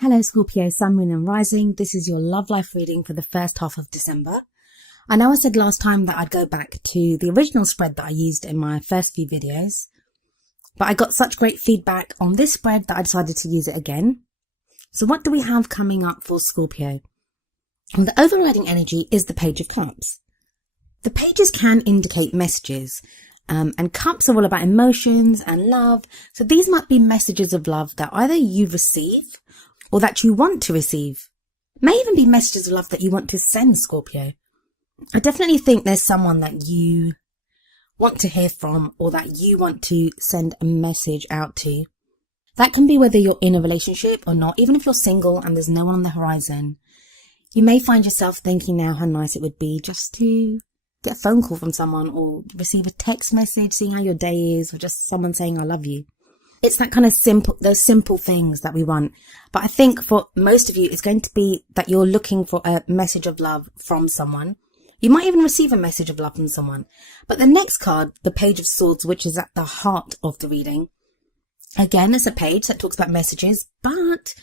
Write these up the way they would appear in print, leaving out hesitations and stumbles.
Hello Scorpio, Sun, Moon and Rising. This is your love life reading for the first half of December. I know I said last time that I'd go back to the original spread that I used in my first few videos, but I got such great feedback on this spread that I decided to use it again. So what do we have coming up for Scorpio? And the overriding energy is the Page of Cups. The pages can indicate messages, and cups are all about emotions and love. So these might be messages of love that either you receive or that you want to receive. May even be messages of love that you want to send, Scorpio. I definitely think there's someone that you want to hear from or that you want to send a message out to. That can be whether you're in a relationship or not. Even if you're single and there's no one on the horizon, you may find yourself thinking now how nice it would be just to get a phone call from someone or receive a text message, seeing how your day is, or just someone saying, I love you. It's that kind of those simple things that we want. But I think for most of you, it's going to be that you're looking for a message of love from someone. You might even receive a message of love from someone. But the next card, the Page of Swords, which is at the heart of the reading, again, it's a page that talks about messages, but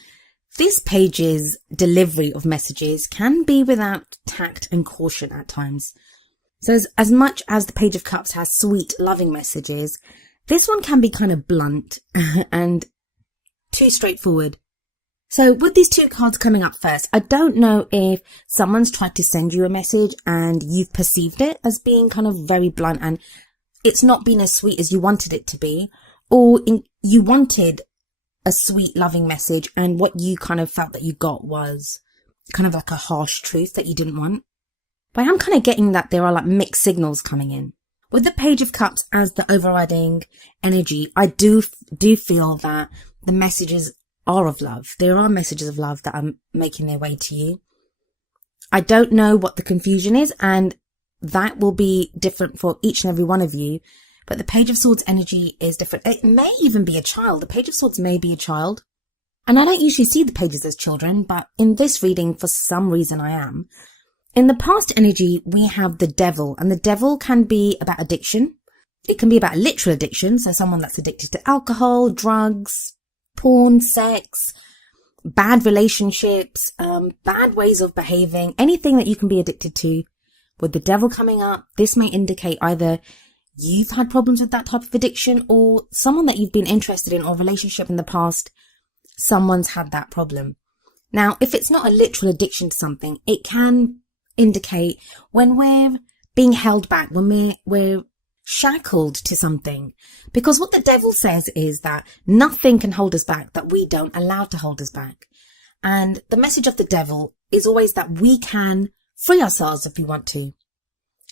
this page's delivery of messages can be without tact and caution at times. So as much as the Page of Cups has sweet, loving messages, this one can be kind of blunt and too straightforward. So with these two cards coming up first, I don't know if someone's tried to send you a message and you've perceived it as being kind of very blunt and it's not been as sweet as you wanted it to be, or you wanted a sweet, loving message and what you kind of felt that you got was kind of like a harsh truth that you didn't want. But I am kind of getting that there are like mixed signals coming in. With the Page of Cups as the overriding energy, I do feel that the messages are of love. There are messages of love that are making their way to you. I don't know what the confusion is, and that will be different for each and every one of you. But the Page of Swords energy is different. It may even be a child. The Page of Swords may be a child. And I don't usually see the pages as children, but in this reading, for some reason I am. In the past energy, we have the Devil, and the Devil can be about addiction. It can be about literal addiction, so someone that's addicted to alcohol, drugs, porn, sex, bad relationships, bad ways of behaving, anything that you can be addicted to. With the Devil coming up, this may indicate either you've had problems with that type of addiction or someone that you've been interested in or a relationship in the past, someone's had that problem. Now, if it's not a literal addiction to something, it can indicate when we're being held back, when we're shackled to something. Because what the Devil says is that nothing can hold us back that we don't allow to hold us back. And the message of the Devil is always that we can free ourselves if we want to.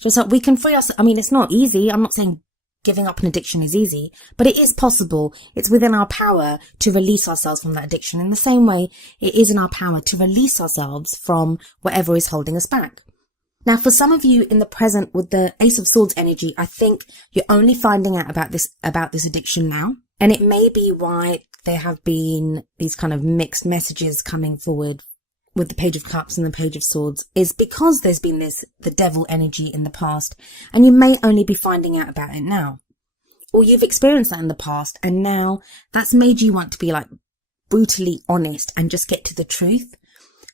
Just like we can free ourselves. I mean, it's not easy. I'm not saying giving up an addiction is easy, but it is possible. It's within our power to release ourselves from that addiction. In the same way, it is in our power to release ourselves from whatever is holding us back. Now, for some of you in the present with the Ace of Swords energy, I think you're only finding out about this addiction now. And it may be why there have been these kind of mixed messages coming forward with the Page of Cups and the Page of Swords, is because there's been the Devil energy in the past, and you may only be finding out about it now. Or you've experienced that in the past, and now that's made you want to be like brutally honest and just get to the truth.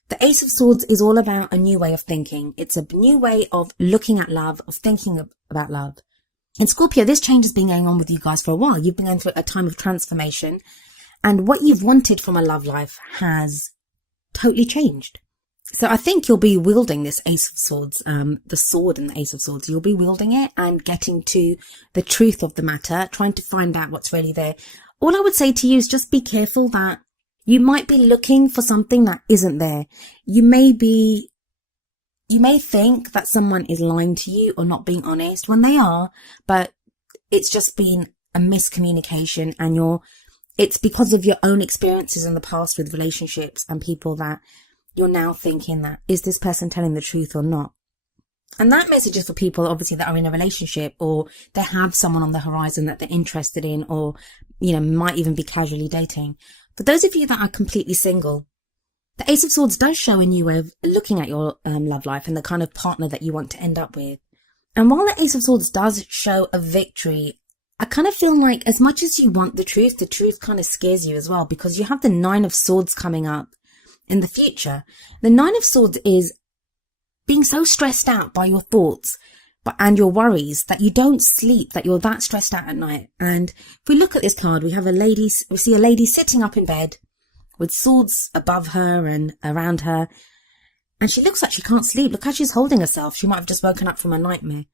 The Ace of Swords is all about a new way of thinking. It's a new way of looking at love, of thinking about love. In Scorpio, this change has been going on with you guys for a while. You've been going through a time of transformation, and what you've wanted from a love life has totally changed. So I think you'll be wielding this Ace of Swords, the sword and the Ace of Swords. You'll be wielding it and getting to the truth of the matter, trying to find out what's really there. All I would say to you is just be careful that you might be looking for something that isn't there. You may think that someone is lying to you or not being honest when they are, but it's just been a miscommunication, and it's because of your own experiences in the past with relationships and people that you're now thinking that, is this person telling the truth or not? And that message is for people, obviously, that are in a relationship or they have someone on the horizon that they're interested in, or, might even be casually dating. For those of you that are completely single, the Ace of Swords does show a new way of looking at your love life and the kind of partner that you want to end up with. And while the Ace of Swords does show a victory, I kind of feel like as much as you want the truth kind of scares you as well, because you have the Nine of Swords coming up in the future. The Nine of Swords is being so stressed out by your thoughts and your worries that you don't sleep, that you're that stressed out at night. And if we look at this card, we see a lady sitting up in bed with swords above her and around her. And she looks like she can't sleep. Look how she's holding herself. She might have just woken up from a nightmare.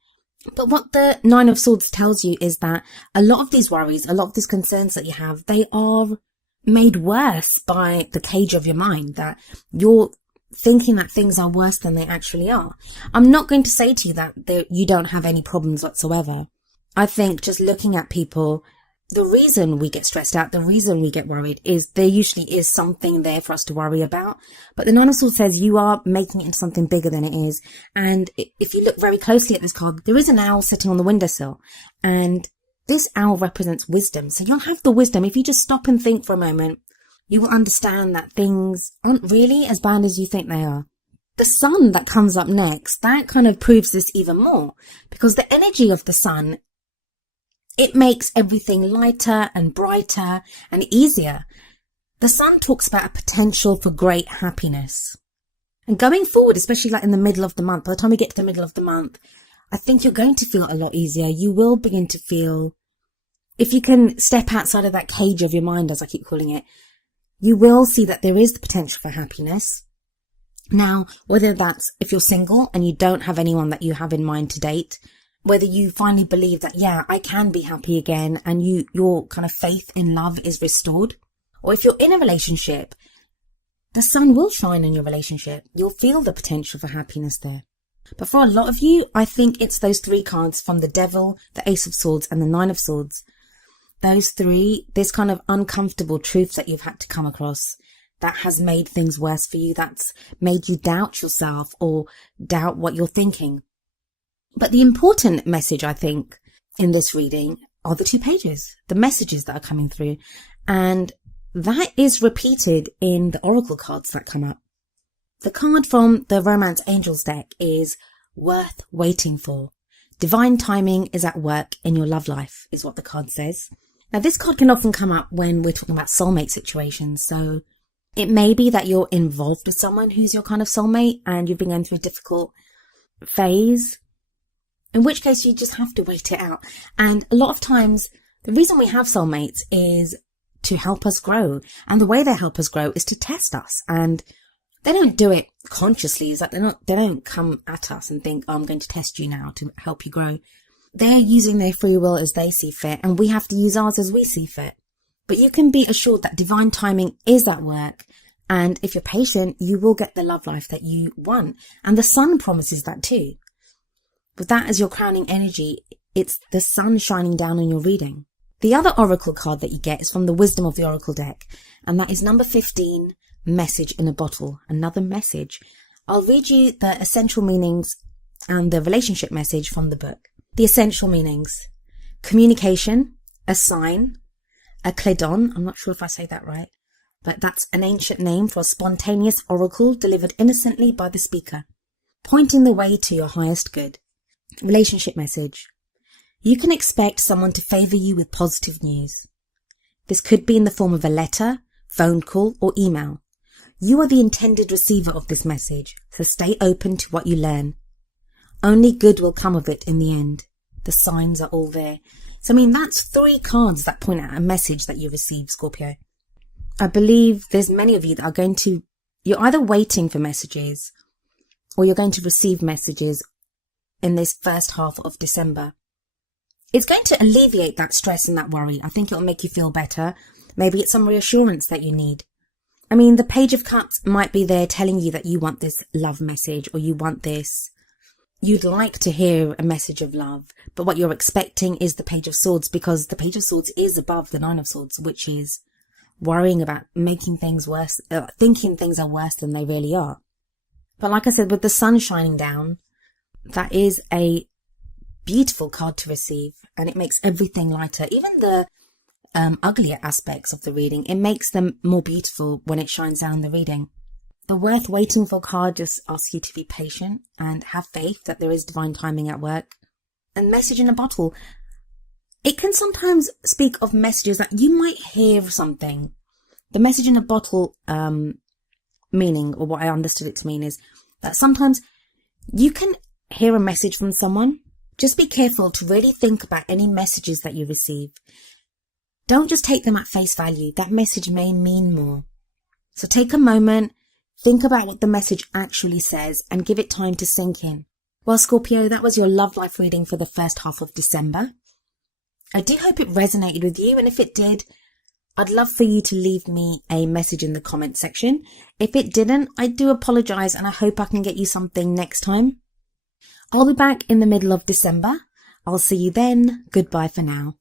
But what the Nine of Swords tells you is that a lot of these worries, a lot of these concerns that you have, they are made worse by the cage of your mind, that you're thinking that things are worse than they actually are. I'm not going to say to you that you don't have any problems whatsoever. I think just looking at people, the reason we get stressed out, the reason we get worried is there usually is something there for us to worry about. But the Nine of Swords says you are making it into something bigger than it is. And if you look very closely at this card, there is an owl sitting on the windowsill. And this owl represents wisdom. So you'll have the wisdom. If you just stop and think for a moment, you will understand that things aren't really as bad as you think they are. The sun that comes up next, that kind of proves this even more, because the energy of the sun, it makes everything lighter and brighter and easier. The sun talks about a potential for great happiness. And going forward, especially like in the middle of the month, by the time we get to the middle of the month, I think you're going to feel a lot easier. You will begin to feel, if you can step outside of that cage of your mind, as I keep calling it, you will see that there is the potential for happiness. Now, whether that's if you're single and you don't have anyone that you have in mind to date, whether you finally believe that, yeah, I can be happy again, and your kind of faith in love is restored, or if you're in a relationship, the sun will shine in your relationship. You'll feel the potential for happiness there. But for a lot of you, I think it's those three cards from the Devil, the Ace of Swords, and the Nine of Swords. Those three, this kind of uncomfortable truth that you've had to come across that has made things worse for you, that's made you doubt yourself or doubt what you're thinking. But the important message, I think, in this reading are the 2 pages, the messages that are coming through. And that is repeated in the oracle cards that come up. The card from the Romance Angels deck is worth waiting for. Divine timing is at work in your love life, is what the card says. Now, this card can often come up when we're talking about soulmate situations. So it may be that you're involved with someone who's your kind of soulmate and you've been going through a difficult phase, in which case you just have to wait it out. And a lot of times, the reason we have soulmates is to help us grow. And the way they help us grow is to test us. And they don't do it consciously. It's like they don't come at us and think, oh, I'm going to test you now to help you grow. They're using their free will as they see fit, and we have to use ours as we see fit. But you can be assured that divine timing is at work, and if you're patient, you will get the love life that you want. And the sun promises that too. With that as your crowning energy, it's the sun shining down on your reading. The other oracle card that you get is from the Wisdom of the Oracle deck, and that is number 15, Message in a Bottle, another message. I'll read you the essential meanings and the relationship message from the book. The essential meanings: communication, a sign, a cledon, I'm not sure if I say that right, but that's an ancient name for a spontaneous oracle delivered innocently by the speaker, pointing the way to your highest good. Relationship message: you can expect someone to favour you with positive news. This could be in the form of a letter, phone call, or email. You are the intended receiver of this message, so stay open to what you learn. Only good will come of it in the end. The signs are all there. So, I mean, that's 3 cards that point at a message that you received, Scorpio. I believe there's many of you that are you're either waiting for messages or you're going to receive messages in this first half of December. It's going to alleviate that stress and that worry. I think it'll make you feel better. Maybe it's some reassurance that you need. I mean, the Page of Cups might be there telling you that you want this love message, or you want this. You'd like to hear a message of love, but what you're expecting is the Page of Swords, because the Page of Swords is above the Nine of Swords, which is worrying about making things worse, thinking things are worse than they really are. But like I said, with the sun shining down, that is a beautiful card to receive, and it makes everything lighter. Even the uglier aspects of the reading, it makes them more beautiful when it shines down the reading. The worth waiting for card just asks you to be patient and have faith that there is divine timing at work. And message in a bottle, it can sometimes speak of messages that you might hear something. The message in a bottle meaning, or what I understood it to mean, is that sometimes you can hear a message from someone. Just be careful to really think about any messages that you receive. Don't just take them at face value. That message may mean more. So take a moment, think about what the message actually says, and give it time to sink in. Well, Scorpio, that was your love life reading for the first half of December. I do hope it resonated with you, and if it did, I'd love for you to leave me a message in the comment section. If it didn't, I do apologise, and I hope I can get you something next time. I'll be back in the middle of December. I'll see you then. Goodbye for now.